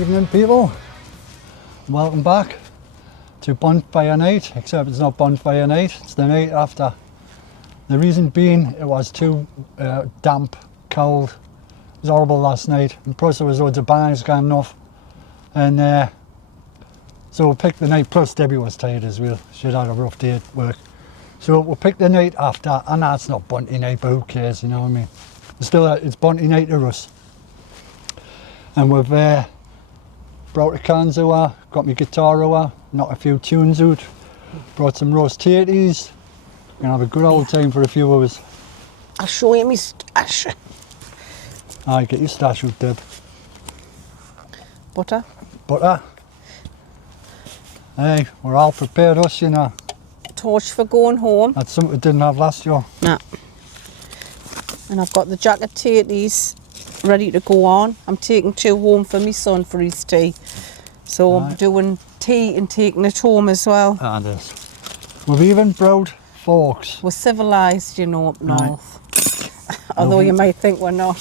Evening people, welcome back to Bonfire night, except it's not Bonfire night, it's the night after. The reason being, it was too damp, cold, it was horrible last night, and plus there was loads of banners going off, and so we picked the night, plus Debbie was tired as well, she'd had a rough day at work. So we picked the night after, and that's not Bunty night, but who cares, you know what I mean? It's Bunty night to us. And we've brought the cans over, got my guitar over, knocked a few tunes out, brought some roast tatties. We're gonna have a good old time for a few hours. I'll show you my stash. Aye, get your stash out, Deb. Butter. Butter. Hey, we're all prepared, us, you know. Torch for going home. That's something we didn't have last year. Nah. And I've got the Jackt tatties ready to go on. I'm taking 2 home for my son for his tea. So I'm doing tea and taking it home as well. And we've even brought forks. We're civilised, you know, up north. Although you might think we're not.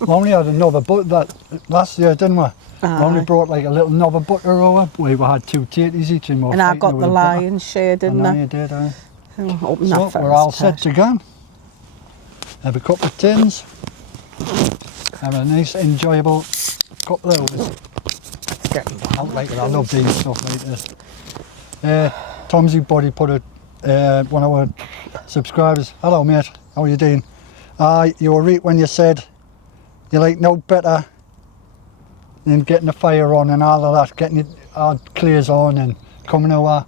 We only had another butter that last year, didn't we? We only brought like a little knob of butter over. We had 2 tatties each and more. And I got the lion's share, didn't I? You did, aye. Open So that we're all set to go. Have a couple of tins. Have a nice, enjoyable couple of hours. It's getting I like it. I love these stuff like this. Tomsy Buddy put it, one of our subscribers. Hello, mate. How are you doing? You were right when you said you like no better than getting the fire on and all of that, getting your clears on and coming over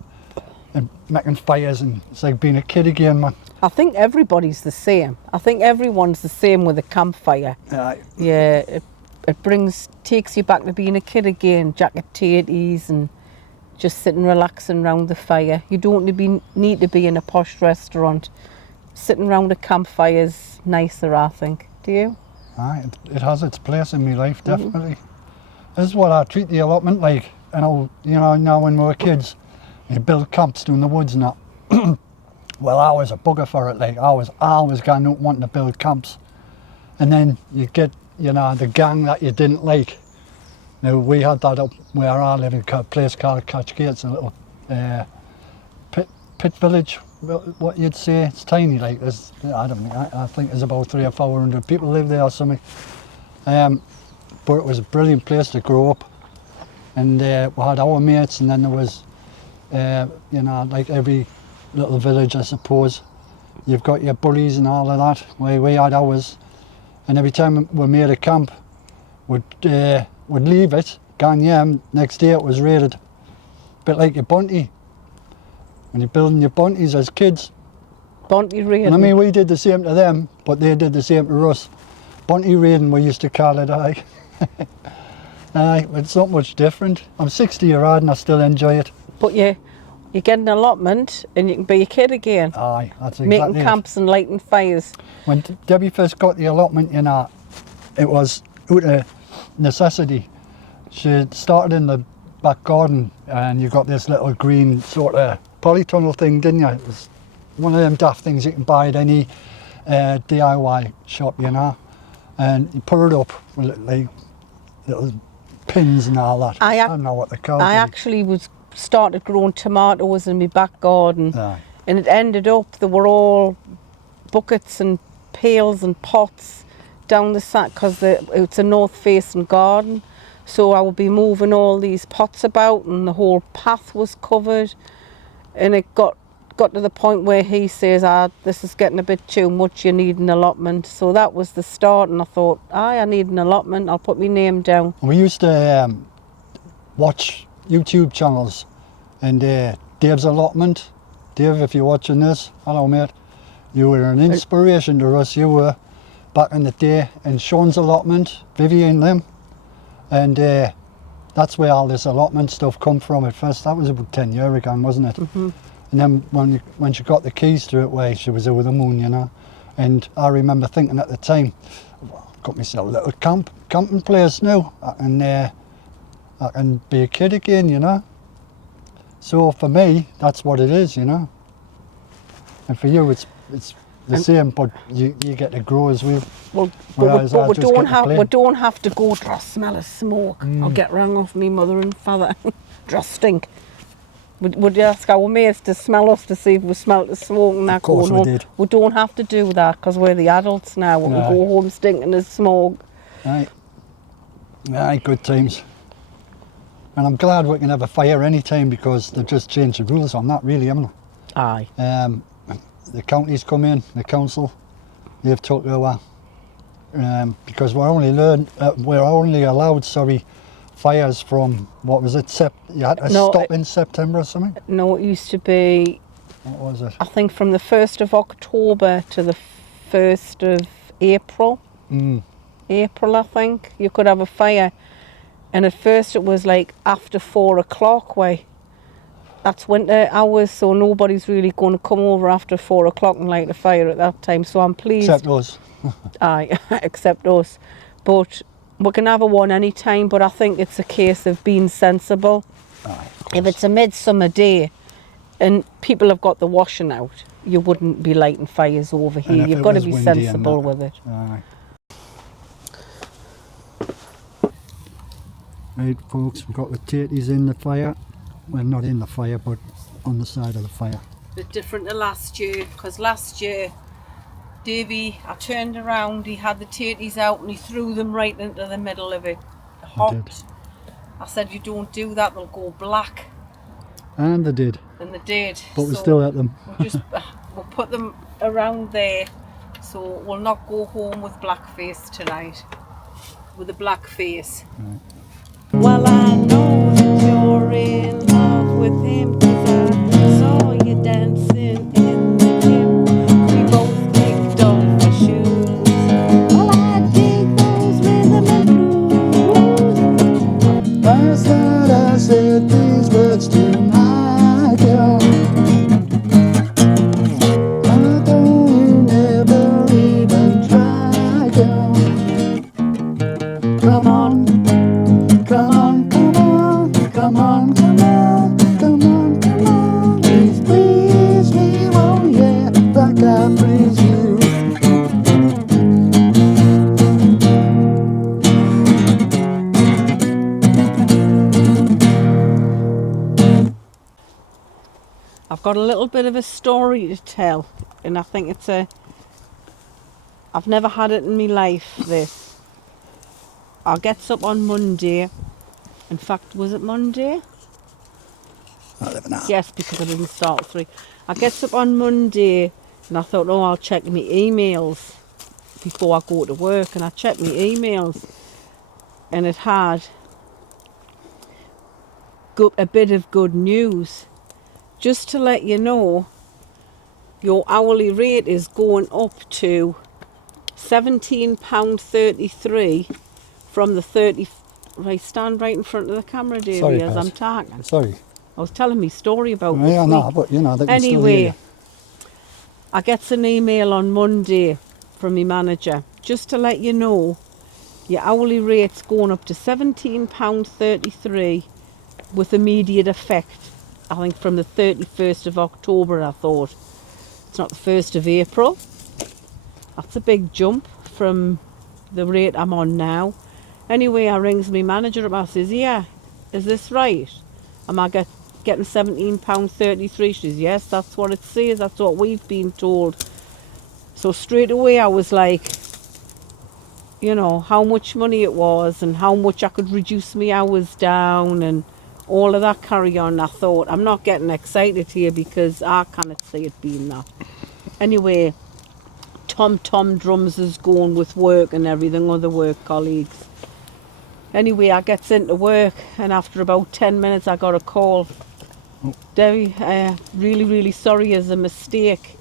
and making fires, and it's like being a kid again, man. I think everybody's the same. I think everyone's the same with a campfire. Yeah, it takes you back to being a kid again. Jackt tatties and just sitting relaxing around the fire. You don't need to be in a posh restaurant. Sitting around a campfire's nicer, I think. Do you? It has its place in my life, definitely. This is what I treat the allotment like. And now when we were kids, we build camps down the woods and that. Well, I was a bugger for it. Like I was always going out wanting to build camps, and then you get, the gang that you didn't like. Now we had that up where I live in a place called Catchgates, a little pit village. What you'd say, it's tiny. Like there's, I think there's about 300 or 400 people live there or something. But it was a brilliant place to grow up, and we had our mates, and then there was, like every little village, I suppose, you've got your bullies and all of that. We had ours, and every time we made a camp, we'd leave it, gone next day it was raided. A bit like your bunty, when you're building your bunties as kids. Bunty raiding. And I mean, we did the same to them, but they did the same to us. Bunty raiding, we used to call it, aye. Aye, but it's not much different. I'm 60-year-old and I still enjoy it. But you get an allotment and you can be a kid again. Aye, that's exactly making camps and lighting fires. When Debbie first got the allotment, it was out of necessity. She started in the back garden, and you got this little green sort of polytunnel thing, didn't you? It was one of them daft things you can buy at any DIY shop, and you put it up with like little pins and all that. I don't know what they're called. I actually started growing tomatoes in my back garden, and it ended up there were all buckets and pails and pots down the side, because it's a north facing garden, so I would be moving all these pots about and the whole path was covered, and it got to the point where he says, this is getting a bit too much, you need an allotment. So that was the start, and I thought, I need an allotment, I'll put my name down. We used to watch YouTube channels, and Dave's Allotment. Dave, if you're watching this, hello mate. You were an inspiration to us, you were, back in the day. And Sean's Allotment, Vivian them, and that's where all this allotment stuff come from at first. That was about 10 years ago, wasn't it? Mm-hmm. And then when she got the keys to it, she was over the moon, And I remember thinking at the time, got myself a little camping place now. I can be a kid again, So for me, that's what it is, And for you, it's the same, but you get to grow as well. Well, Whereas I we just get to play. don't have to go, "Dross, smell of smoke." I'll get rang off me mother and father. "Dross, stink." Would you ask our mates to smell us to see if we smelt the smoke and that Of course going we home? did. We don't have to do that because we're the adults now. We can Aye. go home stinking of smoke. Aye. Aye, good times. And I'm glad we can have a fire anytime because they've just changed the rules on that, really, haven't Aye. they? The counties come in, the council, they've took over because we're only allowed, fires from, what was it, you had to stop in September or something? No, it used to be, What was it? I think, from the 1st of October to the 1st of April. April, I think, you could have a fire. And at first it was like after 4 o'clock, that's winter hours, so nobody's really going to come over after 4 o'clock and light a fire at that time. So I'm pleased. Except us. Aye, except us. But we can have a one any time, but I think it's a case of being sensible. Aye, if it's a midsummer day and people have got the washing out, you wouldn't be lighting fires over here. You've got to be sensible with it. Aye. Right, folks, we've got the tatties in the fire. Well, not in the fire, but on the side of the fire. Bit different to last year, because last year, Davey, I turned around, he had the tatties out and he threw them right into the middle of it. Hot. I said, "You don't do that, they'll go black." And they did. And they did. But we still ate them. We'll put them around there, so we'll not go home with black face tonight. With a black face. Right. Well, I know that you're in love with him, 'cause I saw you dancing in the gym. We both kicked off our shoes. Well, I dig those rhythm and blues. Last night I said these words to my girl. I don't you never even try, girl. Come on. Come on, come on, come on, come on, come on, come on. Please me, oh yeah, like I please you. I've got a little bit of a story to tell, and I think I've never had it in my life, this. I gets up on Monday. In fact, was it Monday? I live in that. Yes, because I didn't start at 3. I gets up on Monday and I thought, oh, I'll check my emails before I go to work. And I checked my emails and it had a bit of good news. Just to let you know, your hourly rate is going up to £17.33 from the 30. Right, stand right in front of the camera, Davey, Sorry, as Pat. I'm talking. Sorry. I was telling me story about Yeah, this no, week. but you know, they can still hear Anyway, you. I gets an email on Monday from my manager. Just to let you know, your hourly rate's going up to £17.33 with immediate effect. I think from the 31st of October, I thought. It's not the 1st of April. That's a big jump from the rate I'm on now. Anyway, I rings my manager up. I says, yeah, is this right? Am I getting £17.33? She says, yes, that's what it says. That's what we've been told. So straight away I was like, you know, how much money it was and how much I could reduce my hours down and all of that carry on. I thought, I'm not getting excited here because I cannot see it being that. Anyway, Tom drums is going with work and everything, other work colleagues. Anyway, I gets into work and after about 10 minutes I got a call. Debbie, really, really sorry, it's a mistake.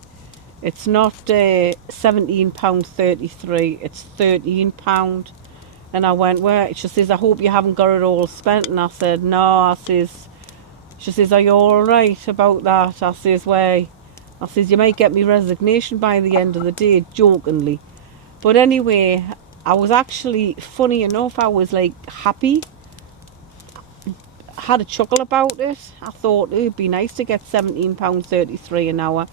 It's not £17.33, it's £13. And I went, where? She says, I hope you haven't got it all spent. And I said, no. She says, are you all right about that? I says, why? I says, you might get me resignation by the end of the day, jokingly. But anyway, I was actually, funny enough, I was like happy. Had a chuckle about it. I thought it'd be nice to get £17.33 an hour.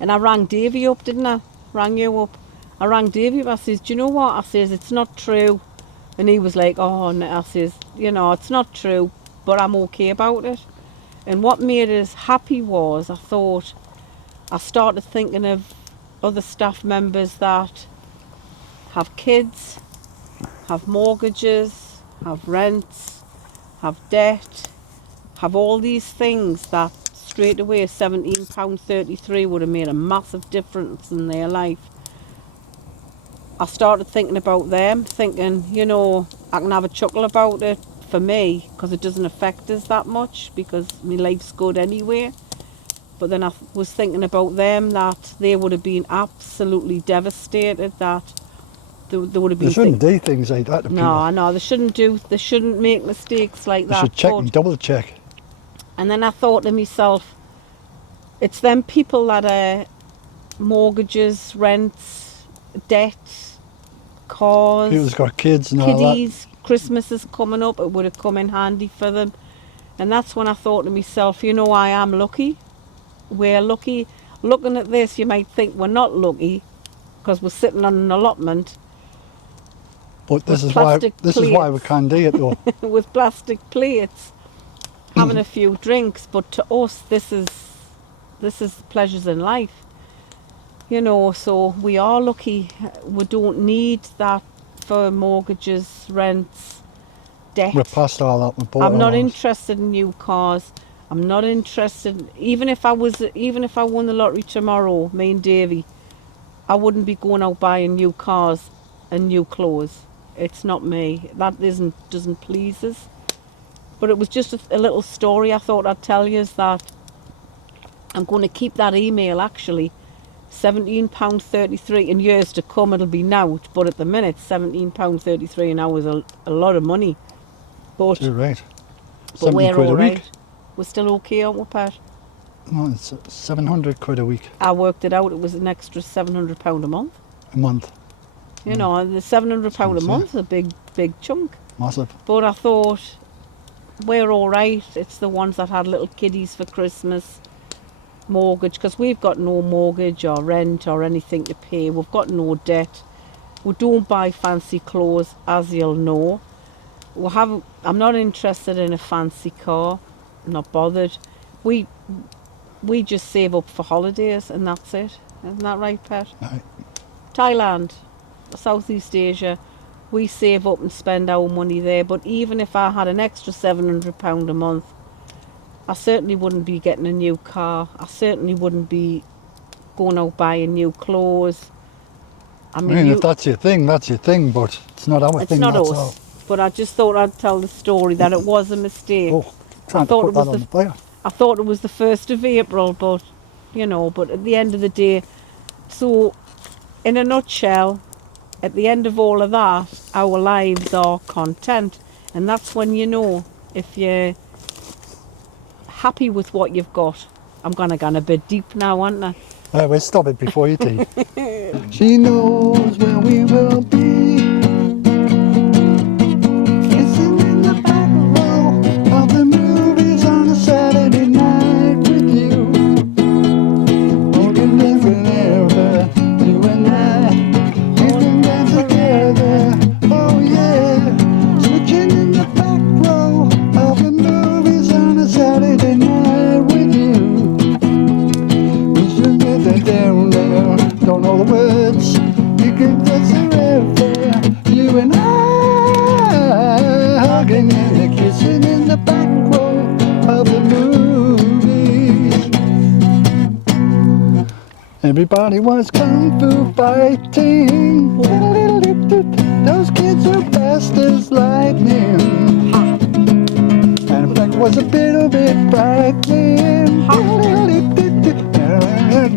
And I rang Davy up, didn't I? Rang you up. I rang Davy up. I says, do you know what? I says, it's not true. And he was like, oh, no. I says, you know, it's not true, but I'm okay about it. And what made us happy was, I started thinking of other staff members that have kids, have mortgages, have rents, have debt, have all these things that straight away £17.33 would have made a massive difference in their life. I started thinking about them, thinking, you know, I can have a chuckle about it for me because it doesn't affect us that much because my life's good anyway. But then I was thinking about them, that they would have been absolutely devastated, that they would have been... They shouldn't do things like that to people. No, they shouldn't make mistakes like that. They should check and double check. And then I thought to myself, it's them people that are mortgages, rents, debt, cars, People's got kids and all kiddies, Christmas is coming up, it would have come in handy for them. And that's when I thought to myself, you know, I am lucky. We're lucky. Looking at this, you might think we're not lucky because we're sitting on an allotment. But this is why we can't do it though. With plastic plates, having a few drinks. But to us, this is pleasures in life. You know, so we are lucky. We don't need that for mortgages, rents, debt. We're past all that. I'm not interested in new cars. I'm not interested. Even if I won the lottery tomorrow, me and Davy, I wouldn't be going out buying new cars and new clothes. It's not me. That doesn't please us. But it was just a little story I thought I'd tell you, is that I'm going to keep that email actually. £17.33 in years to come it'll be now, but at the minute £17.33 an hour is a lot of money. But you're right. But we're all right. Week. We're still okay, aren't we, Pat? No, it's £700 a week. I worked it out. It was an extra £700 a month. A month. You know, and the £700 a month is a big chunk. Massive. But I thought, we're all right. It's the ones that had little kiddies for Christmas, mortgage, because we've got no mortgage or rent or anything to pay. We've got no debt. We don't buy fancy clothes, as you'll know. I'm not interested in a fancy car. I'm not bothered. We just save up for holidays and that's it. Isn't that right, Pat? Right. Thailand, Southeast Asia, we save up and spend our money there. But even if I had an extra £700 a month, I certainly wouldn't be getting a new car. I certainly wouldn't be going out buying new clothes. I mean if that's your thing, that's your thing, but it's not our thing. It's not that's us. all. But I just thought I'd tell the story that it was a mistake. Oh, trying to put that on the fire. I thought it was the 1st of April, but, you know, but at the end of the day, so in a nutshell, at the end of all of that, our lives are content. And that's when you know if you're happy with what you've got. I'm going to get a bit deep now, aren't I? We'll stop it before you do. She knows where we will be. Kissing in the back row of the movies on a Saturday night with you. We can live forever, you and I. We can dance together, oh yeah. Switching in the back row of the movies on a Saturday night with you. We should get that down there, don't know the words. We can dance forever, you and I. Hugging and kissing in the back row of the movies. Everybody was kung fu fighting. Those kids were fast as lightning. And Black was a bit frightening.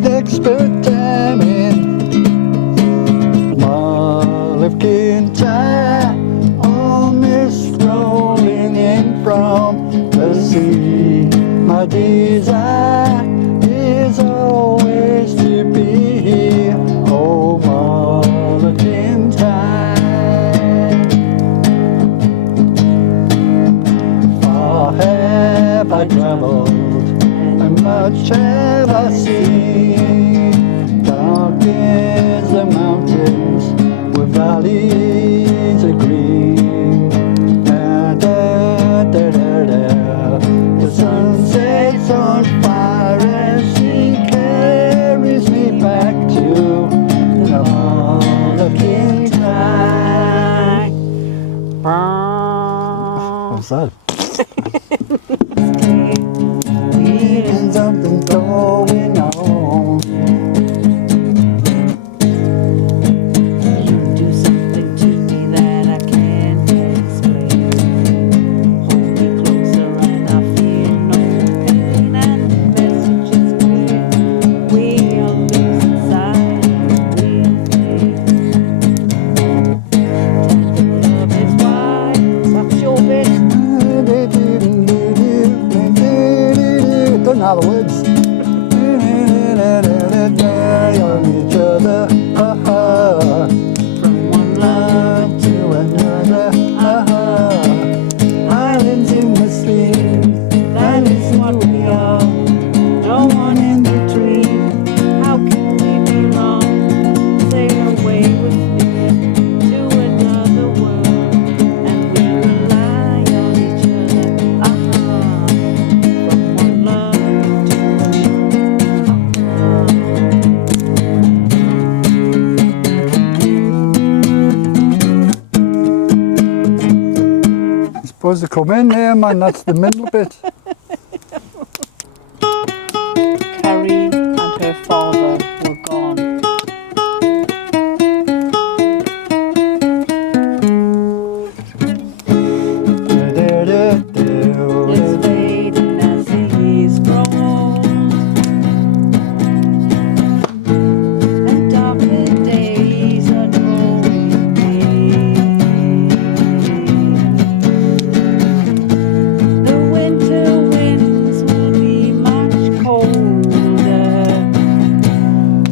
Expert timing. Olive Kintyre, all mist rolling in from the sea. My desire is always to be here. Oh, Olive Kintyre. Far have I traveled, and much have I seen. trees are green. Da, da, da, da, da. The sun sets on fire as she carries me back to the hall of King Jack. What's that? And something going on. You do something to me that I can't explain. Hold me closer and I feel no pain. And the message is clear. We are losing sight of real things. Tender love is why. That's your bit. Don't know the words. On each other, From one love to another, islands in the sea. that is what we are. No one in between. How can we be wrong? Sail away with me to another world, and we rely on each other. From one love to another. You're supposed to come in there, man. That's the middle bit. Carrie and her father were gone. It's fading as the years grow old, and darker days are drawing near. The winter winds will be much colder.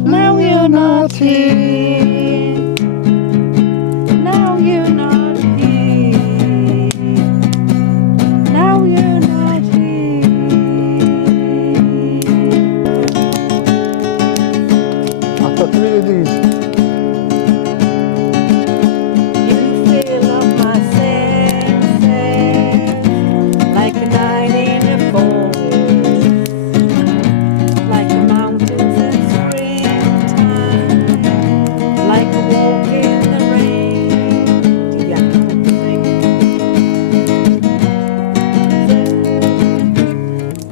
Now you're not here. Now you're not here. Now you're not here. I've got 3 of these. You fill up my senses like a night in a forest, like the mountains in springtime, like a walk in the rain. Yeah, I can't sing.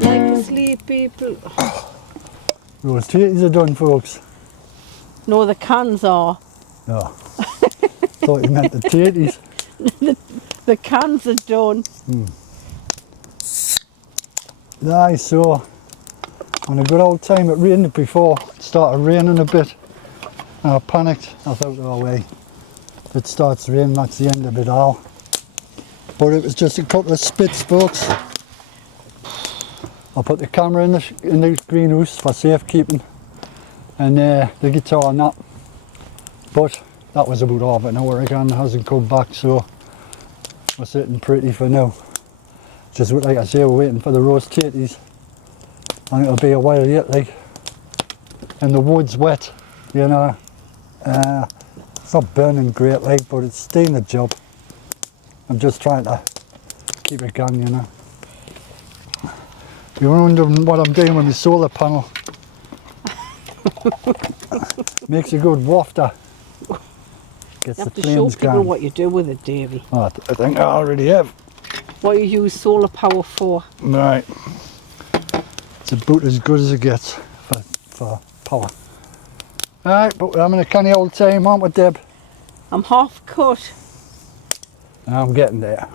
Like a sleepy Those tatties are done, folks. No, the cans are. No. Thought you meant the tatties. The cans are done. Aye, so on a good old time it rained before. It started raining a bit. And I panicked. I thought, oh wait, if it starts raining, that's the end of it all. But it was just a couple of spits, folks. I put the camera in the greenhouse for safekeeping, and the guitar and that. But that was about half an hour again. It hasn't come back, so we're sitting pretty for now. Just like I say, we're waiting for the roast tatties, and it'll be a while yet, like. And the wood's wet, you know. It's not burning great, like, but it's doing the job. I'm just trying to keep it going, you know. You're wondering what I'm doing with my solar panel. Makes a good wafter. Gets You the have to show flames people going. what you do with it, Davy. Oh, I think I already have. What you use solar power for. Right. It's about as good as it gets for power. Alright, but we're having a canny old time, aren't we, Deb? I'm half cut. I'm getting there.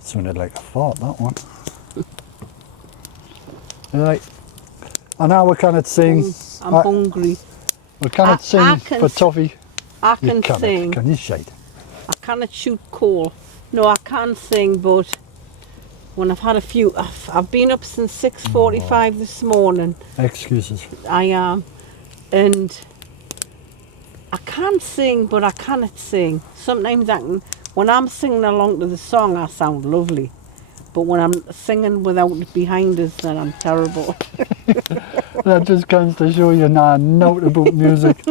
Sounded like a fart, that one. Right. And now we cannot sing. I'm hungry. We cannot I sing can for toffee. I You can cannot. sing. Can you shade? I cannot shoot coal. No, I can sing, but when I've had a few, I've been up since 6:45 this morning. Excuses. I am, and I can sing, but I cannot sing. Sometimes I can. When I'm singing along to the song, I sound lovely, but when I'm singing without it behind us, then I'm terrible. That just comes to show you know nothing about music.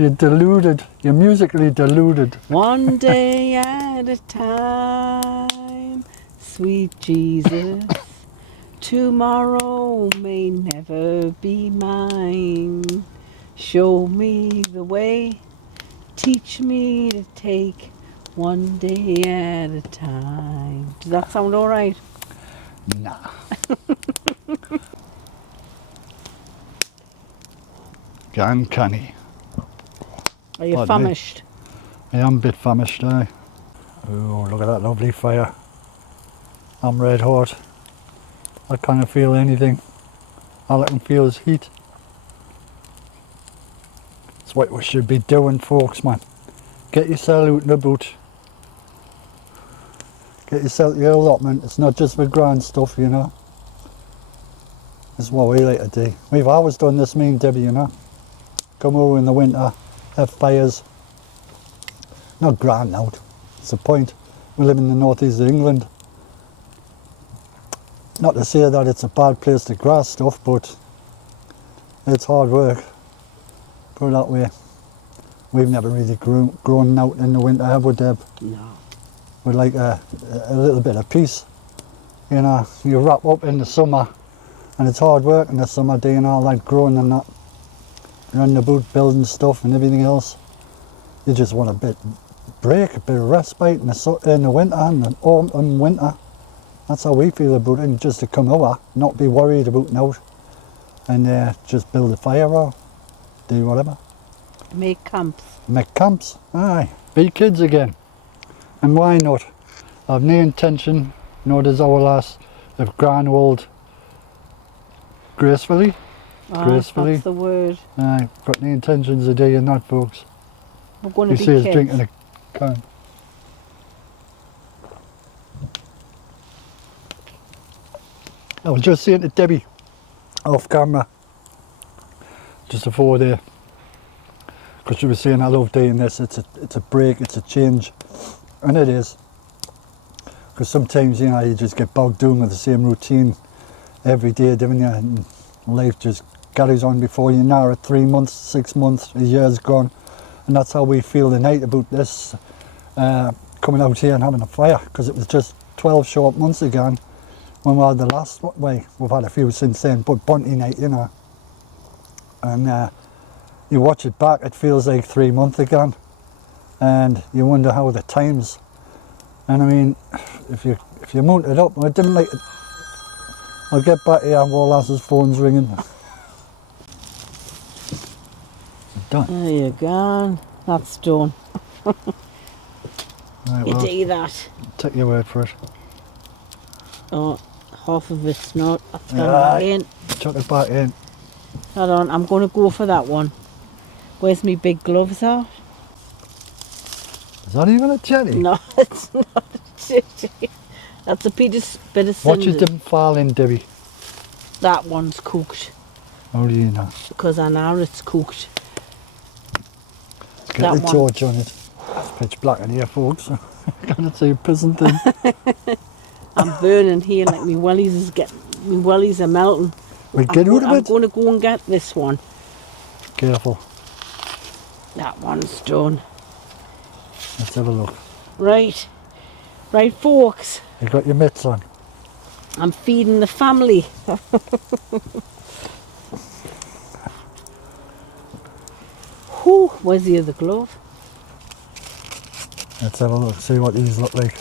You're deluded. You're musically deluded. One day at a time, sweet Jesus. Tomorrow may never be mine. Show me the way, teach me to take one day at a time. Does that sound all right? Nah. Uncanny. Are you Pardon me. famished? I am a bit famished, aye. Oh, look at that lovely fire. I'm red hot. I can't feel anything. All I can feel is heat. That's what we should be doing, folks, man. Get yourself out in the boot. Get yourself your allotment. It's not just for grand stuff, you know. It's what we like to do. We've always done this, me and Debbie, you know. Come over in the winter, have fires. Not grand out. It's the point. We live in the northeast of England. Not to say that it's a bad place to grass stuff, but it's hard work. Put it that way. We've never really grown out in the winter, have we, Deb? No. We're like a little bit of peace. You know, you wrap up in the summer, and it's hard work in the summer doing all that growing and that. You're on the boot building stuff and everything else. You just want a bit break, a bit of respite in the winter and the autumn winter. That's how we feel about it, just to come over, not be worried about out, and just build a fire or do whatever. Make camps. Make camps, aye. Be kids again. And why not? I've no intention, nor does our lass, of grand old gracefully. Gracefully. That's the word. Aye, got no intentions of doing that, folks. We're going You to see be us kids. drinking a can. I was just saying to Debbie off camera just before there, because she was saying I love doing this. It's a break, it's a change, and it is. Because sometimes, you know, you just get bogged down with the same routine every day, don't you? And life just carries on before you know it. 3 months, 6 months, a year's gone, and that's how we feel tonight about this coming out here and having a fire, because it was just 12 short months ago when we had the last way. We've had a few since then, but Bunty night, you know, and you watch it back, it feels like 3 months ago, and you wonder how the times. And I mean, if you mount it up, I didn't like it. I'll get back here while Lass's phone's ringing. Done. There you go. That's done. Right, You well, do that. take your word for it. Oh, half of it's not. That's gone Yeah. back in. Chuck it back in. Hold on, I'm going to go for that one. Where's my big gloves at? Is that even a jetty? No, it's not a chitty. That's a bit of cinders. Watch it didn't fall in, Debbie. That one's cooked. How do you know? Because I know it's cooked. Get That the one. torch on it. It's pitch black in here, folks. Can't see a pissing thing. I'm burning here like my wellies are melting. We get out of I'm it. going to go and get this one. Careful. That one's done. Let's have a look. Right, folks. You got your mitts on. I'm feeding the family. Whew, where's the other glove? Let's have a look, see what these look like.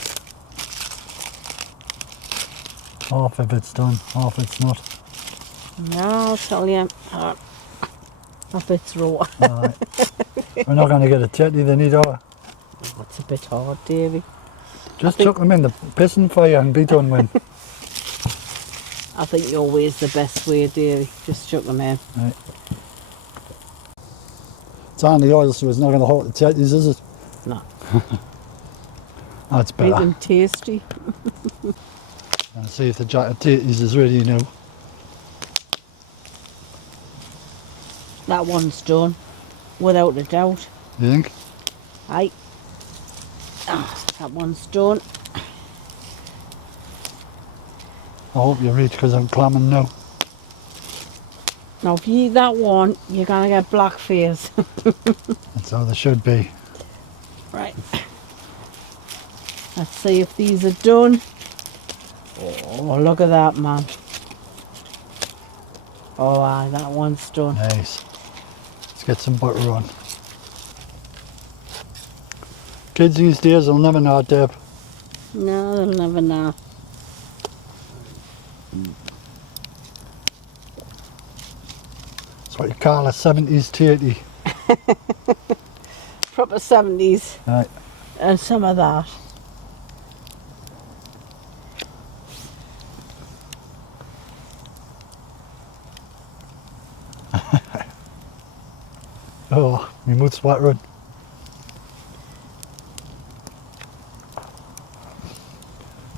Half of it's done, half it's not. No, I'll tell you. If it's raw. Alright. We're not going to get a jetty then either. It's a bit hard, Davy. Just chuck them in the pissing fire and be done with. I think your way's the best way, Davy. Just chuck them in. Right. It's on the oil, so it's not going to hurt the jetties, is it? No. That's Make better. them tasty. And see if the jetties is ready now. That one's done, without a doubt. You think? Aye. That one's done. I hope you reach because I'm clamming now. Now if you eat that one, you're going to get black face. That's how they should be. Right. Let's see if these are done. Oh, look at that, man. Oh, aye, that one's done. Nice. Let's get some butter on. Kids these days will never know, Deb. No, they'll never know. That's what you call a 70s tatey. Proper 70s. Right. And some of that. Oh, my mouth's watering.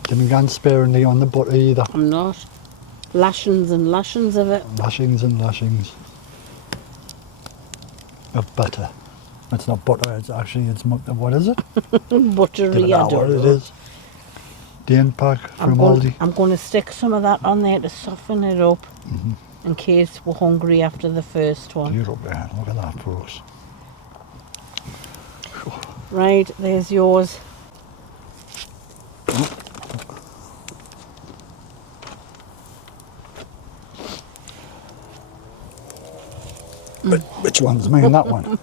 Didn't go sparingly on the butter either. I'm not. Lashings and lashings of it. Lashings and lashings of butter. It's not butter, it's actually, what is it? Buttery, I What don't it know. is. Dane pack from Aldi. I'm going to stick some of that on there to soften it up in case we're hungry after the first one. Beautiful, man. Look at that, folks. Right, there's yours. Which one's mine? That one?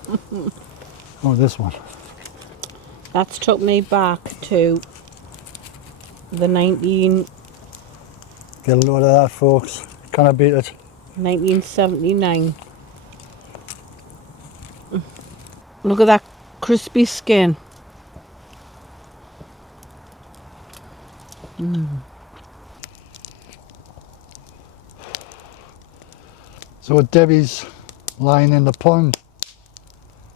Oh, this one. That's took me back to the 1979. Get a load of that, folks. Can I beat it? Look at that crispy skin. So Debbie's lying in the pond.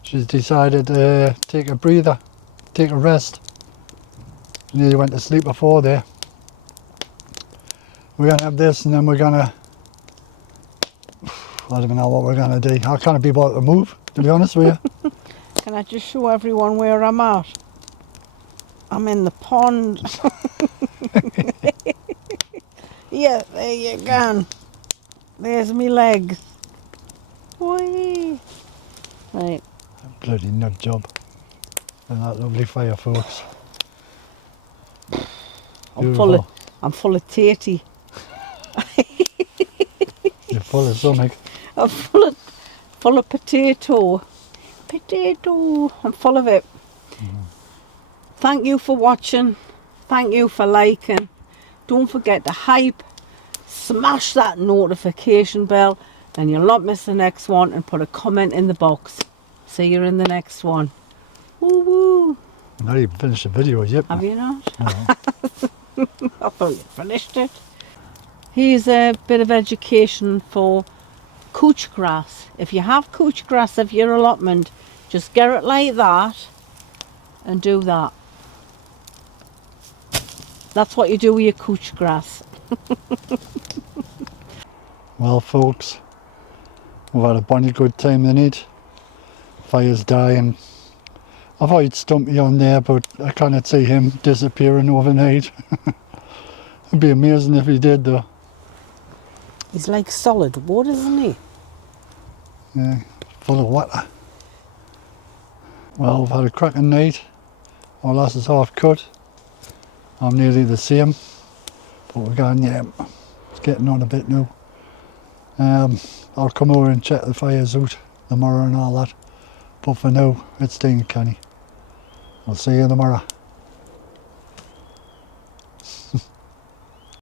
She's decided to take a breather, take a rest. She nearly went to sleep before there. We're going to have this and then we're going to, I don't know what we're going to do. I can't be able to move, to be honest with you. Can I just show everyone where I'm at? I'm in the pond. Yeah, there you go. There's me legs. Whee! Right. Bloody nut job. And that lovely fire, folks. I'm full of tatey. You're full of something. I'm full of potato. Potato. I'm full of it. Thank you for watching. Thank you for liking. Don't forget to hype. Smash that notification bell. Then you'll not miss the next one, and put a comment in the box. See you in the next one. Woo woo. I've not even finished the video yet. Have you not? No. I thought you finished it. Here's a bit of education for couch grass. If you have couch grass of your allotment, just get it like that and do that. That's what you do with your couch grass. Well, folks, we've had a bonny good time tonight. Fire's dying. I thought he'd stump me on there, but I cannot see him disappearing overnight. It'd be amazing if he did, though. He's like solid wood, isn't he? Yeah, full of water. Well, we've had a cracking night. Our lass is half cut. I'm nearly the same. But we're going, yeah, it's getting on a bit now. I'll come over and check the fires out tomorrow and all that. But for now, it's staying canny. I'll see you tomorrow.